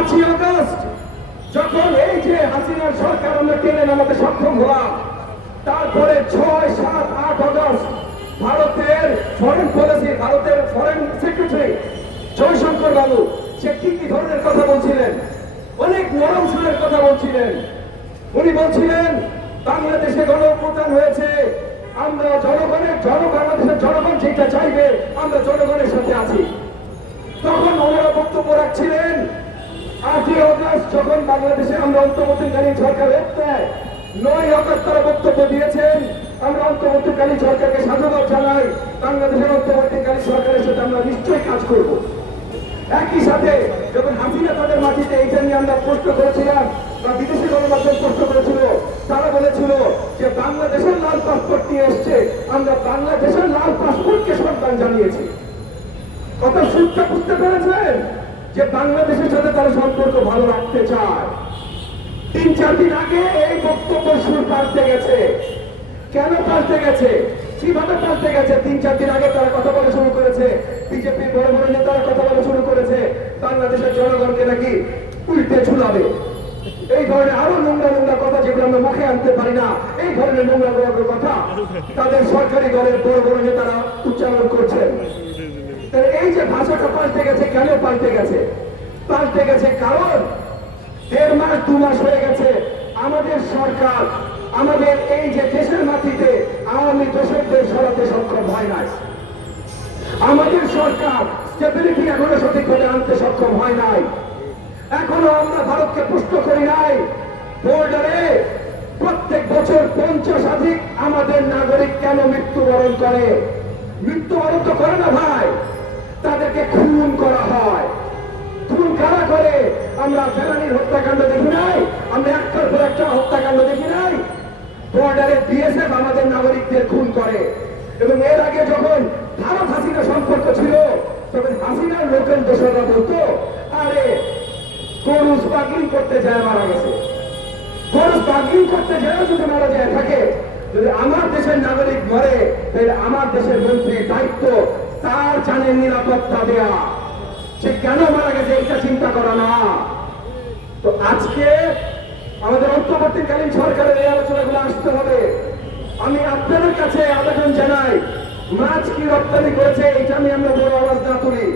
5ই August যখন এই যে হাসিনার সরকার আমরা টেনে নামাতে সক্ষম হলাম, তারপরে 6, 7, 8 আগস্ট ভারতের ফরেন পলিসি, ভারতের ফরেন সেক্রেটারি জয়শঙ্কর বাবু সে কি কি ধরনের কথা বলছিলেন, অনেক নরম সুরের কথা বলছিলেন। উনি বলছিলেন বাংলাদেশে গণঅভ্যুত্থান হয়েছে, আমরা বাংলাদেশের জনগণ যেটা চাইবে আমরা জনগণের সাথে আছি। তখন ওনারা বক্তব্য রাখছিলেন 8ই আগস্ট যখন বাংলাদেশে আমরা অন্তর্বর্তীকালীন সরকার দেয়, 9ই আগস্ট তারা বক্তব্য দিয়েছেন আমরা অন্তর্বর্তীকালীন সরকারকে সাধুবাদ জানাই, বাংলাদেশের অন্তর্বর্তীকালীন সরকারের সাথে আমরা নিশ্চয়ই কাজ করব। একই সাথে যখন হাসিনা তাদের মাটিতে এইটা নিয়ে আমরা প্রশ্ন করেছিলাম বা বিদেশি গণমাধ্যম প্রশ্ন করেছিল, তারা বলেছিল যে বাংলাদেশের লাল পাসপোর্ট নিয়ে এসছে, আমরা বাংলাদেশের লাল পাসপোর্টকে সম্মান জানিয়েছি। কত সূত্র বুঝতে পেরেছেন যে বাংলাদেশের সাথে তারা সম্পর্ক ভালো রাখতে চায়। 3-4 দিন আগে এই বক্তব্য সুর পাল্টে গেছে। কেন পাল্টে গেছে, কিভাবে পাল্টে গেছে? 3-4 দিন আগে তারা কথা বলা শুরু করেছে, বিজেপির বড় বড় নেতারা কথা বলা শুরু করেছে বাংলাদেশের জনগণকে নাকি উল্টে ঝুলাবে। এই ধরনের আরো নোংরা কথা যেগুলো আমরা মুখে আনতে পারি না, এই ধরনের নোংরা কথা তাদের সরকারি দলের বড় বড় নেতারা উচ্চারণ করছেন। এই যে ভাষাটা পাল্টে গেছে, কেন পাল্টে গেছে? পাল্টে গেছে কারণ 1.5 মাস 2 মাস হয়ে গেছে আমাদের সরকার আমাদের এই যে দেশের মাটিতে আওয়ামী দোষরদের সরাতে সক্ষম হয় নাই। আমাদের সরকার স্টেবিলিটি এখনো সঠিকভাবে আনতে সক্ষম হয় নাই। এখনো আমরা ভারতকে প্রশ্ন করি নাই বর্ডারে প্রত্যেক বছর 50 আমাদের নাগরিক কেন মৃত্যুবরণ করে? মৃত্যুবরণ তো করে না ভাই, তাদেরকে খুন করা হয়। খুন কারা করে? আমরা ফেলানির হত্যাকাণ্ড দেখি নাই, আমরা একটার পর একটা হত্যাকাণ্ড দেখি নাই। বর্ডারে বিএসএফ আমাদের নাগরিকদের খুন করে। এবং এর আগে যখন ভারত হাসিনা সম্পর্ক ছিল তখন হাসিনার লোকের দোষরা বলতো আরে গরু স্মাগলিং করতে যায় মারা গেছে। গরু স্মাগলিং করতে যায় যদি মারা যায় থাকে, যদি আমার দেশের নাগরিক মরে তাহলে আমার দেশের মন্ত্রীর দায়িত্ব তার জানের নিরাপত্তা দেয়া। সে কেন মারা গেছে এটা চিন্তা করা না। তো আজকে আমাদের অন্তর্বর্তীকালীন সরকারের এই আলোচনাগুলো আসতে হবে। আমি আপনাদের কাছে আবেদন জানাই, মাছ কি রপ্তানি করেছে এটা নিয়ে আমরা বড় আওয়াজ না তুলি।